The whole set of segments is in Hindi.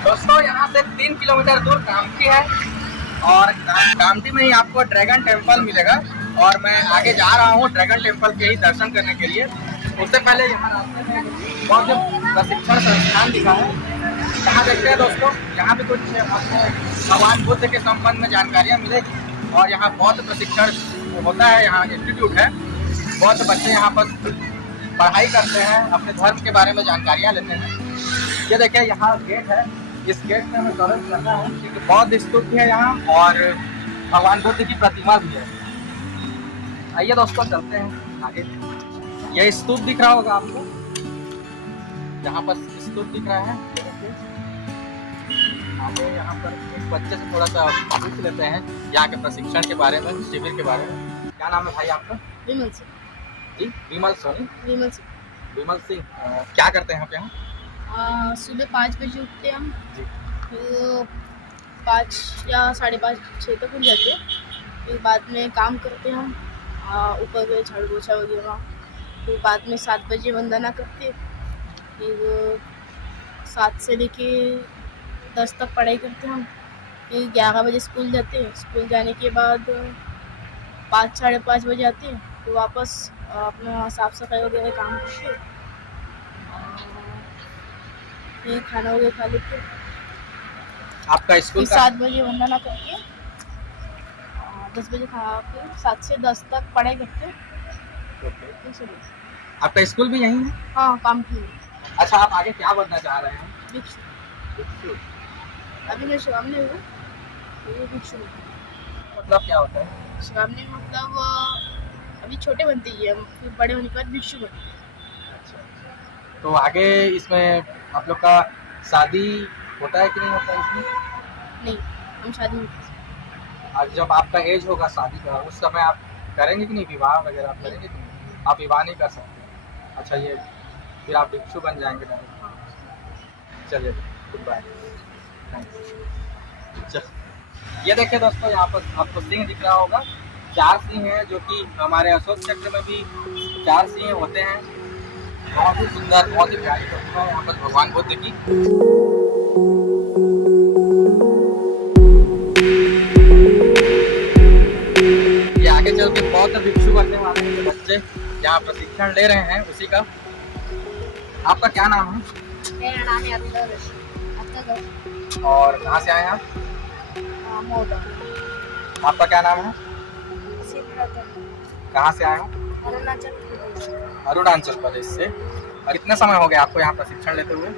दोस्तों यहाँ से 3 किलोमीटर दूर कामठी है और कामठी में ही आपको ड्रैगन टेम्पल मिलेगा और मैं आगे जा रहा हूँ ड्रैगन टेम्पल के ही दर्शन करने के लिए। उससे पहले यहाँ रास्ते में बौद्ध प्रशिक्षण संस्थान दिखा है। यहाँ देखते हैं दोस्तों, यहाँ पे कुछ आपको भगवान बुद्ध के संबंध में जानकारियाँ मिलेगी और यहाँ बौद्ध प्रशिक्षण होता है, यहाँ इंस्टीट्यूट है। बहुत बच्चे यहाँ पर पढ़ाई करते हैं, अपने धर्म के बारे में जानकारियाँ लेते हैं। ये देखिए यहाँ गेट है, इस गेट में हमें प्रवेश करना है क्योंकि बौद्ध स्तूप भी है यहाँ और भगवान बुद्ध की प्रतिमा भी है। आइए दोस्तों चलते हैं आगे। ये स्तूप दिख रहा होगा आपको, यहाँ पर स्तूप दिख रहा है। आगे यहाँ पर एक बच्चे से थोड़ा सा पूछ लेते हैं यहाँ के प्रशिक्षण के बारे में, शिविर के बारे में। क्या नाम है भाई आपका? विमल सिंह। जी विमल सिंह। विमल सिंह। विमल सिंह क्या करते हैं आप यहाँ? सुबह 5 बजे उठते हैं हम, जी। फिर 5 या 5:30 6 तक उठ जाते हैं। फिर बाद में काम करते हैं हम, ऊपर के झाड़ू पोछा वगैरह। फिर बाद में 7 बजे वंदना करते, फिर 7 से लेके 10 तक पढ़ाई करते हम। फिर 11 बजे स्कूल जाते हैं। स्कूल जाने के बाद 5 साढ़े 5 बजे आते हैं, तो वापस अपना साफ़ सफाई वगैरह काम करते, फिर खाना वगैरह खा लेते। आपका स्कूल फिर 7 बजे वंदना करके 10 बजे खा के 7 से 10 तक पढ़ाई करते। आपका स्कूल भी यहीं है? हाँ, काम की। अच्छा, आप आगे क्या बनना चाह रहे हैं? भिक्षु। अभी मैं सामने हूँ, तो भिक्षु मतलब क्या होता है? सामने मतलब अभी छोटे बनते ही हम, फिर बड़े होने के बाद भिक्षु बनते। अच्छा, तो आगे इसमें आप लोग का शादी होता है कि नहीं होता है इसमें? नहीं, हम शादी नहीं करते। आज जब आपका एज होगा शादी का, उस समय आप करेंगे कि नहीं, विवाह वगैरह आप करेंगे कि नहीं? आप विवाह नहीं कर सकते। अच्छा, ये फिर आप भिक्षु बन जाएंगे डायरेक्ट। चलिए, गुड बाय। ये देखिए दोस्तों, यहाँ पर आपको सिंह दिख रहा होगा। 4 सिंह हैं, जो कि हमारे अशोक चक्र में भी 4 सिंह होते हैं। बहुत ही सुंदर, बहुत ही प्यारी प्रतिमा है यहाँ पर भगवान बुद्ध की। ये आगे चल के बौद्ध भिक्षु बनने वाले जो बच्चे यहाँ प्रशिक्षण ले रहे हैं, उसी का। आपका क्या नाम है? मेरा नाम है अरुण। और कहाँ से आए हैं आप? आपका क्या नाम है? कहाँ से आए हो? अरुणाचल प्रदेश से। और कितना समय हो गया आपको यहाँ प्रशिक्षण लेते हुए?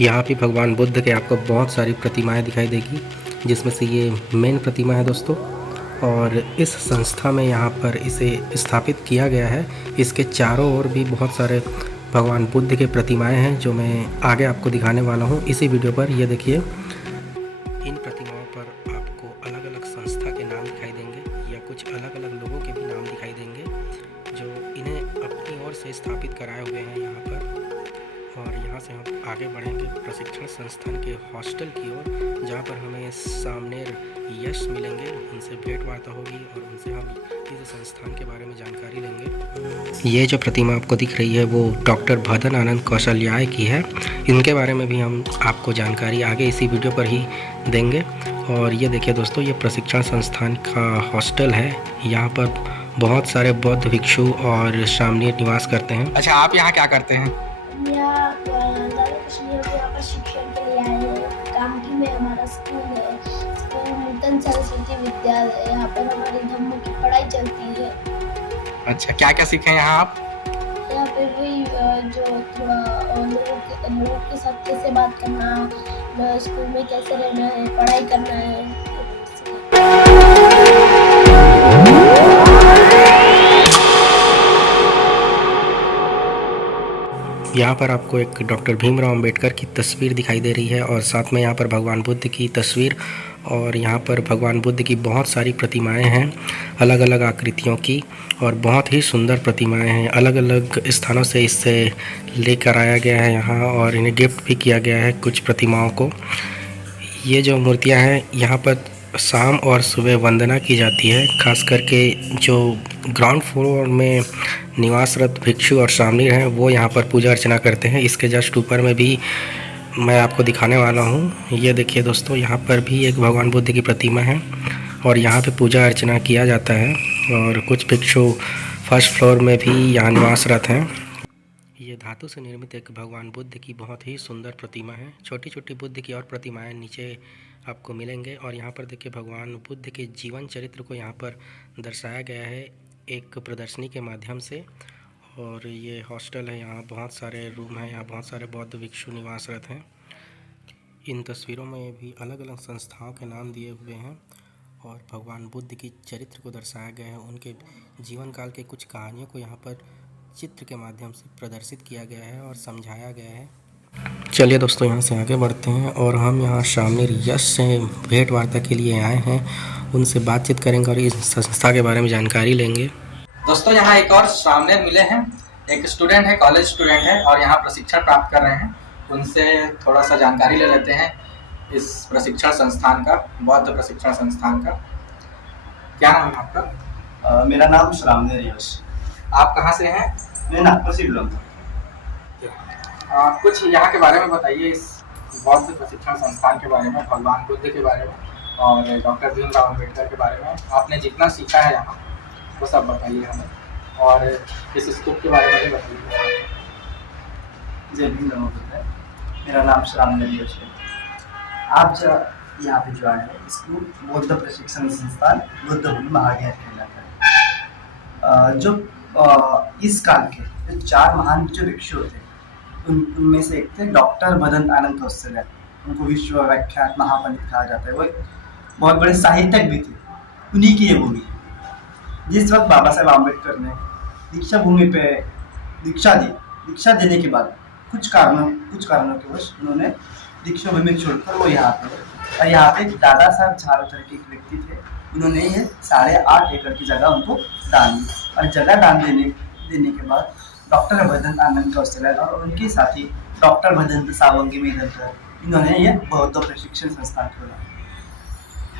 यहाँ पे भगवान बुद्ध के आपको बहुत सारी प्रतिमाएं दिखाई देगी, जिसमें से ये मेन प्रतिमा है दोस्तों। और इस संस्था में यहाँ पर इसे स्थापित किया गया है। इसके चारों ओर भी बहुत सारे भगवान बुद्ध के प्रतिमाएं हैं, जो मैं आगे आपको दिखाने वाला हूँ इसी वीडियो पर। ये देखिए, इन प्रतिमाओं पर आपको अलग अलग संस्था के नाम दिखाई देंगे या कुछ अलग अलग लोगों के भी नाम दिखाई देंगे, जो इन्हें अपनी ओर से स्थापित कराए हुए हैं यहाँ पर। और यहाँ से हम आगे बढ़ेंगे प्रशिक्षण संस्थान के हॉस्टल की ओर, जहाँ पर हमें सामने यश मिलेंगे, उनसे भेंट वार्ता होगी और उनसे हम इस संस्थान के बारे में जानकारी लेंगे। ये जो प्रतिमा आपको दिख रही है वो डॉक्टर भदन आनंद कौशल्याय की है। इनके बारे में भी हम आपको जानकारी आगे इसी वीडियो पर ही देंगे। और ये देखिए दोस्तों, ये प्रशिक्षण संस्थान का हॉस्टल है। यहाँ पर बहुत सारे बौद्ध भिक्षु और श्रामणीय निवास करते हैं। अच्छा, आप यहाँ क्या करते हैं? यहाँ पर शिक्षण के लिए आए हैं। कामठी में हमारा स्कूल है, स्कूल नूतन सरस्वती विद्यालय है। यहाँ पर हमारे धर्म की पढ़ाई चलती है। अच्छा, क्या क्या सीखे यहाँ आप? यहाँ पे वही जो थोड़ा लोगों के साथ कैसे बात करना, स्कूल में कैसे रहना है, पढ़ाई करना है। यहाँ पर आपको एक डॉक्टर भीमराव अंबेडकर की तस्वीर दिखाई दे रही है और साथ में यहाँ पर भगवान बुद्ध की तस्वीर। और यहाँ पर भगवान बुद्ध की बहुत सारी प्रतिमाएं हैं, अलग अलग आकृतियों की, और बहुत ही सुंदर प्रतिमाएं हैं। अलग अलग स्थानों से इससे लेकर आया गया है यहाँ, और इन्हें गिफ्ट भी किया गया है कुछ प्रतिमाओं को। ये जो मूर्तियाँ हैं, यहाँ पर शाम और सुबह वंदना की जाती है। खास करके जो ग्राउंड फ्लोर में निवासरत भिक्षु और श्रामणीर हैं वो यहाँ पर पूजा अर्चना करते हैं। इसके जस्ट ऊपर में भी मैं आपको दिखाने वाला हूँ। ये देखिए दोस्तों, यहाँ पर भी एक भगवान बुद्ध की प्रतिमा है और यहाँ पे पूजा अर्चना किया जाता है। और कुछ भिक्षु फर्स्ट फ्लोर में भी यहाँ निवासरत हैं। ये धातु से निर्मित एक भगवान बुद्ध की बहुत ही सुंदर प्रतिमा है। छोटी छोटी बुद्ध की और प्रतिमाएं नीचे आपको मिलेंगे। और यहाँ पर देखिए भगवान बुद्ध के जीवन चरित्र को यहाँ पर दर्शाया गया है एक प्रदर्शनी के माध्यम से। और ये हॉस्टल है, यहाँ बहुत सारे रूम हैं, यहाँ बहुत सारे बौद्ध भिक्षु निवासरत हैं। इन तस्वीरों में भी अलग अलग संस्थाओं के नाम दिए हुए हैं और भगवान बुद्ध की चरित्र को दर्शाया गया है। उनके जीवन काल के कुछ कहानियों को यहाँ पर चित्र के माध्यम से प्रदर्शित किया गया है और समझाया गया है। चलिए दोस्तों, यहाँ से आगे बढ़ते हैं और हम यहाँ श्रामणीर यश से भेंट वार्ता के लिए आए हैं। उनसे बातचीत करेंगे और इस संस्था के बारे में जानकारी लेंगे। दोस्तों, यहाँ एक और श्रामणीर मिले हैं। एक स्टूडेंट है, कॉलेज स्टूडेंट है और यहाँ प्रशिक्षण प्राप्त कर रहे हैं। उनसे थोड़ा सा जानकारी ले लेते हैं इस प्रशिक्षण संस्थान का, बौद्ध प्रशिक्षण संस्थान का। क्या नाम है आपका? मेरा नाम श्रामणीर यश। आप कहाँ से हैं? मैं नागपुर से बिलोंग करता हूँ। कुछ यहाँ के बारे में बताइए, इस बौद्ध प्रशिक्षण संस्थान के बारे में, भगवान बुद्ध के बारे में और डॉक्टर भीमराव अम्बेडकर के बारे में। आपने जितना सीखा है यहाँ वो सब बताइए हमें और इस स्कूल के बारे में भी बताइए। जय भीमराव अम्बेडकर। मेरा नाम श्रामणीर यश है। आप जो यहाँ पे जो आए हैं, स्कूल बौद्ध प्रशिक्षण संस्थान बुद्ध भूमि महाविहार कहलाता है। जो इस काल के जो 4 महान जो भिक्षु थे उनमें से एक थे डॉक्टर मदन आनंद कौशल्या। उनको विश्व विख्यात महापंडित कहा जाता है। वो एक बहुत बड़े साहित्यक भी थे। उन्हीं की ये भूमि है। जिस वक्त बाबा साहेब आम्बेडकर ने दीक्षा भूमि पे दीक्षा दी, दीक्षा देने के बाद कुछ कारणों के वश उन्होंने दीक्षा भूमि छोड़कर वो यहाँ पे, और यहाँ पे दादा साहब झालकर के एक व्यक्ति थे। उन्होंने ये 8.5 एकड़ की जगह उनको दान दी और जगह दान देने के बाद डॉक्टर मदन आनंद कौशल्या और उनके साथी डॉक्टर भदंत सावंगी मेहदलकर, इन्होंने ये बौद्ध प्रशिक्षण संस्थान खोला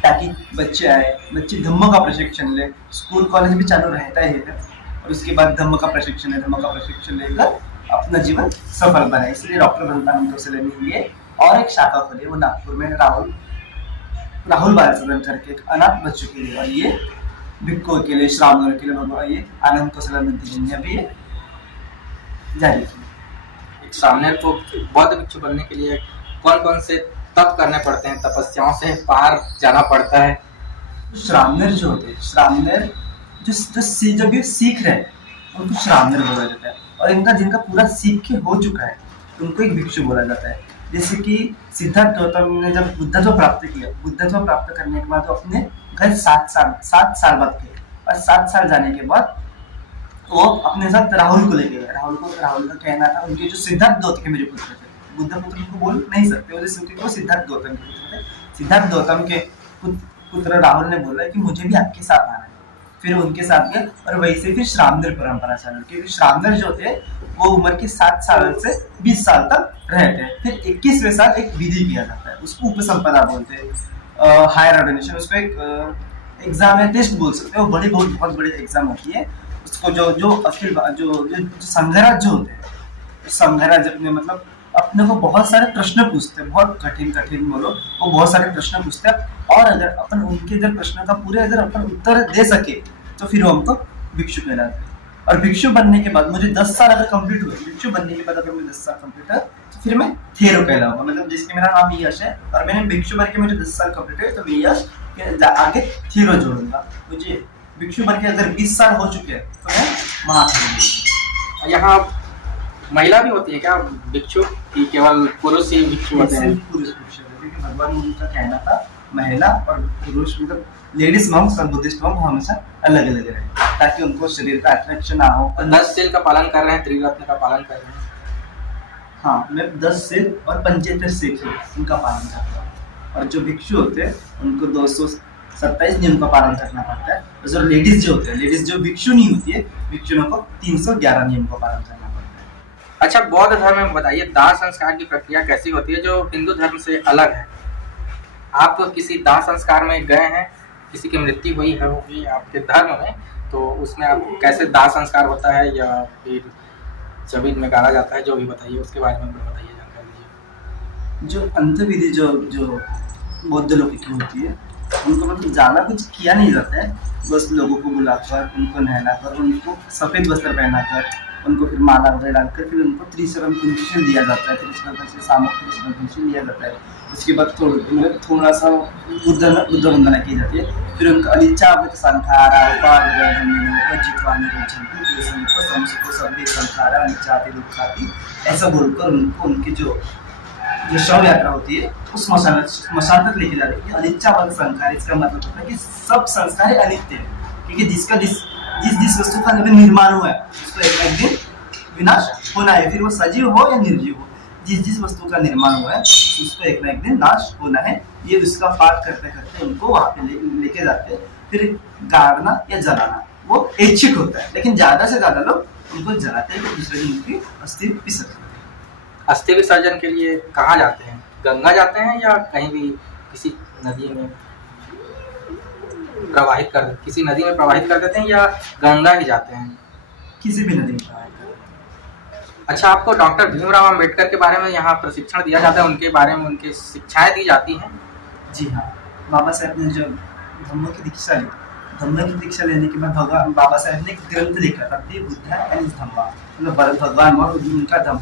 ताकि बच्चे धम्म का प्रशिक्षण ले। स्कूल कॉलेज भी चालू रहता ही है और उसके बाद धम्म का प्रशिक्षण लेकर अपना जीवन सफल बनाए। इसलिए डॉक्टर भदंत आनंद कौशल्या ने ये और एक शाखा खोली, वो नागपुर में राहुल बाल सदन करके एक अनाथ बच्चों के लिए, और ये भिक्षुओं के लिए, श्रामणीर के लिए भगवान ये आनंद कौशल्या जी ने अभी जारी की। श्रामणीर को बौद्ध भिक्षु बनने के लिए कौन कौन से तप करने पड़ते हैं, तपस्याओं से पार जाना पड़ता है? श्रामणीर जो होते हैं, श्रामणीर जब ये सीख रहे हैं उनको श्रामणीर बोला जाता है। और जिनका पूरा सीख के हो चुका है उनको एक भिक्षु बोला जाता है। जैसे कि सिद्धार्थ गौतम ने जब बुद्धत्व प्राप्त किया, बुद्धत्व प्राप्त करने के बाद वो अपने घर 7 साल बाद गए और 7 साल जाने के बाद वो अपने साथ राहुल को लेके गए। राहुल का कहना था, उनके जो सिद्धार्थ गौतम के मेरे पुत्र थे, बुद्ध पुत्र उनको बोल नहीं सकते, वो सिद्धार्थ गौतम के पुत्र थे। सिद्धार्थ गौतम के पुत्र राहुल ने बोला कि मुझे भी आपके साथ आना है। फिर उनके साथ गए और वैसे फिर श्रामणीर परंपरा चालू, क्योंकि श्रामणीर जो थे वो उम्र के 7 साल से 20 साल तक रहते हैं। फिर 21वें साल एक विधि किया जाता है, उसको उपसंपदा बोलते हैं, हायर ऑर्डिनेशन। उसको एक एग्जाम है, टेस्ट बोल सकते हैं। वो बहुत बड़ी एग्जाम होती है। उसको जो संघराज जो होते हैं, संघराज अपने मतलब अपने को बहुत सारे प्रश्न पूछते हैं, बहुत कठिन बोलो, वो बहुत सारे प्रश्न पूछते हैं। और अगर अपन उनके प्रश्न का पूरे अपन उत्तर दे सके तो फिर वो हमको भिक्षु कहलाते हैं। और भिक्षु बनने के बाद मुझे 10 साल अगर कंप्लीट हुए, भिक्षु बनने के बाद अगर मुझे 10 साल कंप्लीट है तो फिर मैं थेरो कहलाऊंगा। मतलब जिसके मेरा नाम यश है और मैंने भिक्षु बन के मुझे 10 साल कंप्लीट है तो मैं यश के आगे थेरो जोड़ूंगा। मुझे भिक्षु बन के अगर 20 साल हो चुके हैं तो मैं महाथेरो। यहाँ महिला भी होती है क्या भिक्षु, कि केवल पुरुष ही भिक्षु होते हैं? पुरुष भिक्षु, क्योंकि भगवान उनका कहना था महिला और पुरुष मतलब लेडीज मॉन्क्स और बुद्धिस्ट मॉन्क हमेशा अलग अलग रहे ताकि उनको शरीर का अट्रैक्शन ना हो। 10 शील का पालन कर रहे हैं, त्रिरत्न का पालन कर रहे हैं। हाँ, मैं 10 शील और 75 सीख उनका पालन करता हूँ। और जो भिक्षु होते हैं उनको 227 नियम का पालन करना पड़ता है। और जो लेडीज जो होते हैं, लेडीज जो भिक्षु नहीं होती है, भिक्षुओं को 311 नियम का पालन करना पड़ता है। अच्छा, बौद्ध धर्म में बताइए दाह संस्कार की प्रक्रिया कैसी होती है जो हिंदू धर्म से अलग है? आप किसी दाह संस्कार में गए हैं, किसी की मृत्यु हुई है होगी आपके धर्म में, तो उसमें आप कैसे दाह संस्कार होता है या फिर जमीन में गाड़ा जाता है, जो भी बताइए उसके बारे में बताइए, जानकारी दीजिए। जो अंत्यविधि जो जो बौद्ध लोगों की होती है, उनको मतलब ज़्यादा कुछ किया नहीं जाता है, बस लोगों को बुलाकर उनको नहलाकर उनको सफ़ेद वस्त्र पहनाकर उनको फिर माला वगैरह डालकर फिर उनको त्रिशरण कुंडल दिया जाता है, त्रिशरण से सामूहिक त्रिशरण कुंडल लिया जाता है। उसके बाद थोड़ा सा बुद्ध वंदना की जाती है, फिर उनका अनिच्छावृत संखारा संखारा अनिच्छाति दुखाती ऐसा बोलकर उनको उनकी जो शव यात्रा होती है उस स्मशान तक लेके जाती है। अनिच्छावाद संस्कार, इसका मतलब होता है कि सब संस्कार अनित्य है, क्योंकि जिसका जिस वस्तु का निर्माण हुआ है उसको एक दिन विनाश होना है, फिर वो सजीव हो या निर्जीव हो, जिस वस्तु का निर्माण हुआ है उसको एक ना एक दिन नाश होना है। ये उसका पाठ करते करते उनको वहाँ पे लेके जाते हैं, फिर गाड़ना या जलाना वो ऐच्छिक होता है, लेकिन ज्यादा से ज्यादा लोग उनको जलाते हैं, दूसरे दिन उनकी अस्थि विसर्जन। अस्थि विसर्जन के लिए कहाँ जाते हैं? गंगा जाते हैं या कहीं भी किसी नदी में प्रवाहित कर देते हैं या गंगा ही जाते हैं? किसी भी नदी में प्रवाहित कर देते हैं। अच्छा, आपको डॉक्टर भीमराव अंबेडकर के बारे में यहाँ प्रशिक्षण दिया जाता है, उनके बारे में उनकी शिक्षाएं दी जाती हैं? जी हाँ, बाबा साहब ने जो धम्म की दीक्षा ली, धम्म की दीक्षा लेने के बाद भगवान बाबा साहब ने एक ग्रंथ लिखा था, दी बुद्धा एंड धम्मा, मतलब भगवान और उनका धम्म,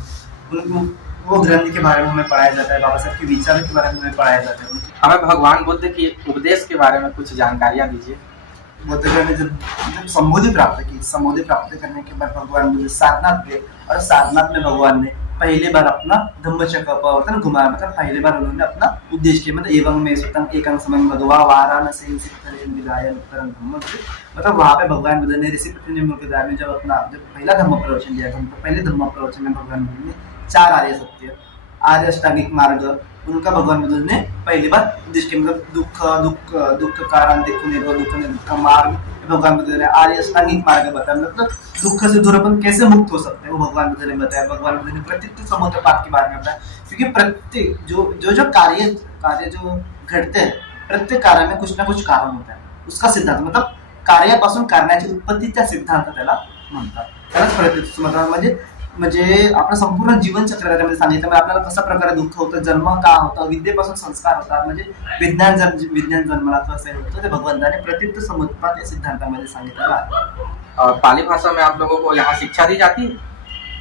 उनको वो ग्रंथ के बारे में हमें पढ़ाया जाता है, बाबा साहब के विचार के बारे में हमें पढ़ाया जाता है। हमें भगवान बुद्ध के उपदेश के बारे में कुछ जानकारियाँ दीजिए। बुद्ध ने जब संबोधि प्राप्त की, संबोधि प्राप्त करने के बाद भगवान बुद्ध सारनाथ गए, और सारनाथ में भगवान ने पहली बार अपना धम्मचक्र प्रवर्तन घुमाया, मतलब पहली बार उन्होंने अपना उपदेश किया, मतलब एवं में सुतम एकं समं भगवा वाराणसी विदाय उत्तरं धम्म, मतलब वहाँ पे भगवान बुद्ध ने ऋषि पत्नी में जब पहला धम्म प्रवचन दिया, पहले धम्म प्रवचन में भगवान बुद्ध ने 4 आर्य सत्य, आर्य अष्टांगिक मार्ग उनका भगवान बुद्ध ने पहली बार उपदेश किया, मतलब दुख कारण दुख का मार्ग भगवान बुद्ध ने आर्य अष्टांगिक मार्ग बताया, मतलब दुख से दूर अपन कैसे मुक्त हो सकते हैं वो भगवान बुद्ध ने बताया। भगवान बुद्ध ने प्रत्येक समुद्रपात के बारे में बताया, क्योंकि प्रत्येक जो कार्य जो घडते हैं, प्रत्येक कार्य में कुछ ना कुछ कारण होता है, उसका सिद्धांत मतलब कार्यापासून कारणाची उत्पत्तीचा सिद्धांत त्याला म्हणतात, त्यालाच प्रत्येक म्हणजे आपलं संपूर्ण जीवनचक्र त्यामध्ये सांगितलं, म्हणजे आपल्याला कशा प्रकारे दुःख होतं, जन्म का होता, विद्येपासून संस्कार होतात, म्हणजे विज्ञान जन्माला कसं होतं ते भगवंताने प्रत्येक समुद्रपात या सिद्धांतामध्ये सांगितलेलं आहे। और पाली भाषा में आप लोगों को यहाँ शिक्षा दी जाती है?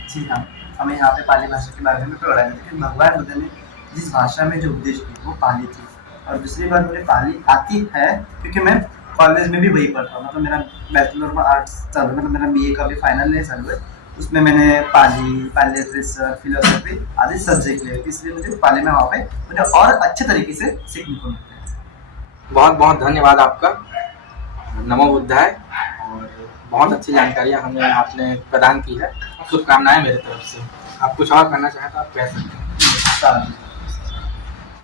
जी हाँ, हमें यहाँ पे पाली भाषा के बारे में पढ़ाया जाता है। भगवान बुद्ध ने जिस भाषा में जो उपदेश किए वो पाली थी, और दूसरी बात मुझे पाली आती है क्योंकि मैं कॉलेज में भी वही पढ़ता हूँ, मतलब मेरा बैचलर में आर्ट्स चालू है, मतलब मेरा BA का भी फाइनल नहीं चालू है, उसमें मैंने पाली लिटरेचर फिलोसफी आदि सब्जेक्ट लिए, इसलिए मुझे पाली में वहाँ पे मुझे और अच्छे तरीके से सीखने को मिलता है। बहुत बहुत धन्यवाद आपका, नमो बुद्धाय, और बहुत अच्छी जानकारियाँ हमें आपने प्रदान की है। शुभकामनाएं मेरी तरफ से। आप कुछ और करना चाहें तो आप कह सकते हैं।